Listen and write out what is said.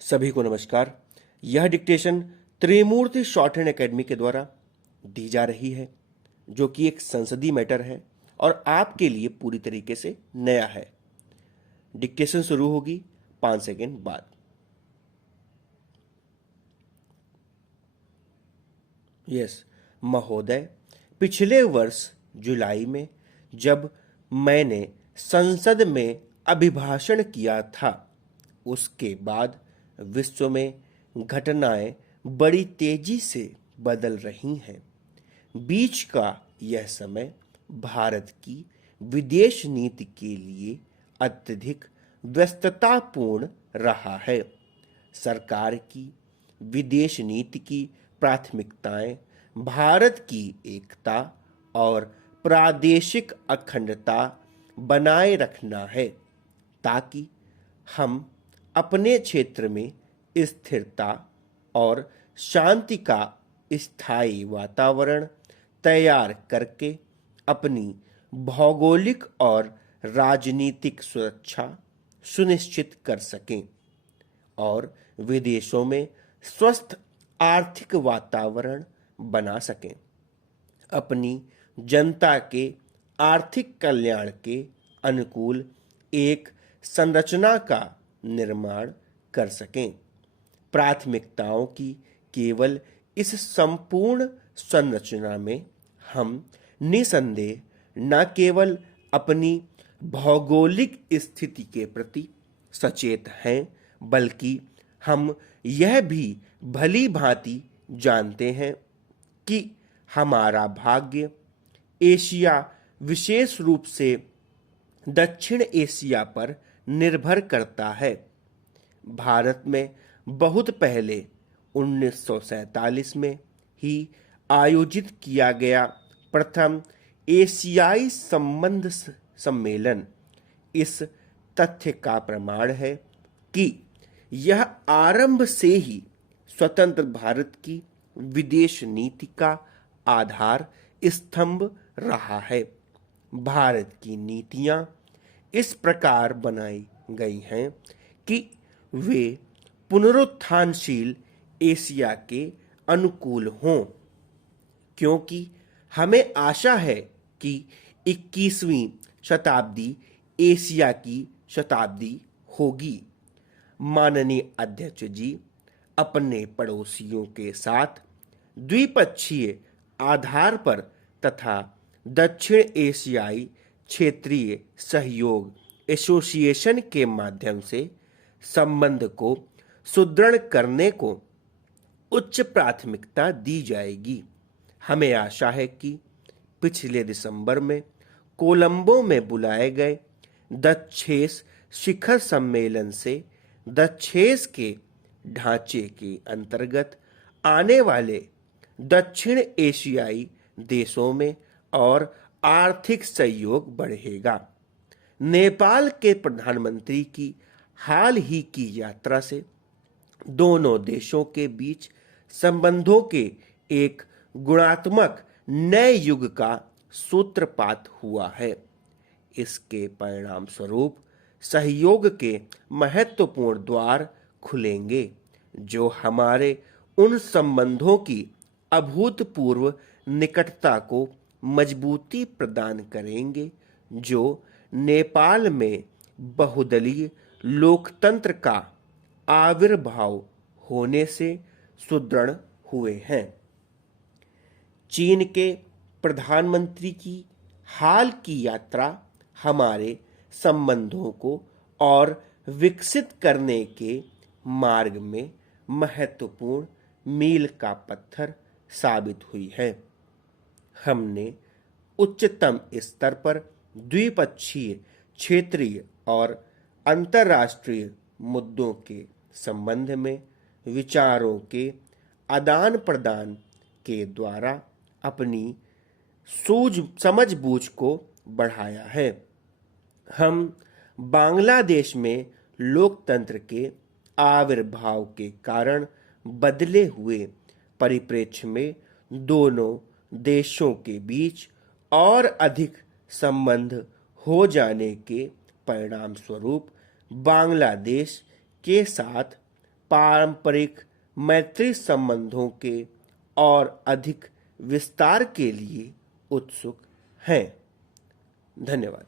सभी को नमस्कार। यह डिक्टेशन त्रिमूर्ति शॉर्ट हैंड एकेडमी के द्वारा दी जा रही है, जो कि एक संसदीय मैटर है और आपके लिए पूरी तरीके से नया है। डिक्टेशन शुरू होगी 5 सेकेंड बाद। यस महोदय, पिछले वर्ष जुलाई में जब मैंने संसद में अभिभाषण किया था, उसके बाद विश्व में घटनाएं बड़ी तेजी से बदल रही हैं। बीच का यह समय भारत की विदेश नीति के लिए अत्यधिक व्यस्ततापूर्ण रहा है। सरकार की विदेश नीति की प्राथमिकताएं भारत की एकता और प्रादेशिक अखंडता बनाए रखना है, ताकि हम अपने क्षेत्र में स्थिरता और शांति का स्थायी वातावरण तैयार करके अपनी भौगोलिक और राजनीतिक सुरक्षा सुनिश्चित कर सकें और विदेशों में स्वस्थ आर्थिक वातावरण बना सकें। अपनी जनता के आर्थिक कल्याण के अनुकूल एक संरचना का निर्माण कर सकें। प्राथमिकताओं की केवल इस संपूर्ण संरचना में हम निसंदेह न केवल अपनी भौगोलिक स्थिति के प्रति सचेत हैं, बल्कि हम यह भी भली भांति जानते हैं कि हमारा भाग्य एशिया, विशेष रूप से दक्षिण एशिया पर निर्भर करता है। भारत में बहुत पहले 1947 में ही आयोजित किया गया प्रथम एशियाई संबंध सम्मेलन इस तथ्य का प्रमाण है कि यह आरंभ से ही स्वतंत्र भारत की विदेश नीति का आधार स्तंभ रहा है। भारत की नीतियां इस प्रकार बनाई गई हैं कि वे पुनरुत्थानशील एशिया के अनुकूल हों, क्योंकि हमें आशा है कि 21वीं शताब्दी एशिया की शताब्दी होगी। माननीय अध्यक्ष जी अपने पड़ोसियों के साथ द्विपक्षीय आधार पर तथा दक्षिण एशियाई क्षेत्रीय सहयोग एसोसिएशन के माध्यम से संबंध को सुदृढ़ करने को उच्च प्राथमिकता दी जाएगी। हमें आशा है कि पिछले दिसंबर में कोलंबो में बुलाए गए दक्षेस शिखर सम्मेलन से दक्षेस के ढांचे के अंतर्गत आने वाले दक्षिण एशियाई देशों में और आर्थिक सहयोग बढ़ेगा। नेपाल के प्रधानमंत्री की हाल ही की यात्रा से दोनों देशों के बीच संबंधों के एक गुणात्मक नए युग का सूत्रपात हुआ है। इसके परिणाम स्वरूप सहयोग के महत्वपूर्ण द्वार खुलेंगे, जो हमारे उन संबंधों की अभूतपूर्व निकटता को मजबूती प्रदान करेंगे, जो नेपाल में बहुदलीय लोकतंत्र का आविर्भाव होने से सुदृढ़ हुए हैं। चीन के प्रधानमंत्री की हाल की यात्रा हमारे संबंधों को और विकसित करने के मार्ग में महत्वपूर्ण मील का पत्थर साबित हुई है। हमने उच्चतम स्तर पर द्विपक्षीय, क्षेत्रीय और अंतर्राष्ट्रीय मुद्दों के संबंध में विचारों के आदान प्रदान के द्वारा अपनी समझबूझ को बढ़ाया है। हम बांग्लादेश में लोकतंत्र के आविर्भाव के कारण बदले हुए परिप्रेक्ष्य में दोनों देशों के बीच और अधिक संबंध हो जाने के परिणाम स्वरूप बांग्लादेश के साथ पारंपरिक मैत्री संबंधों के और अधिक विस्तार के लिए उत्सुक हैं। धन्यवाद।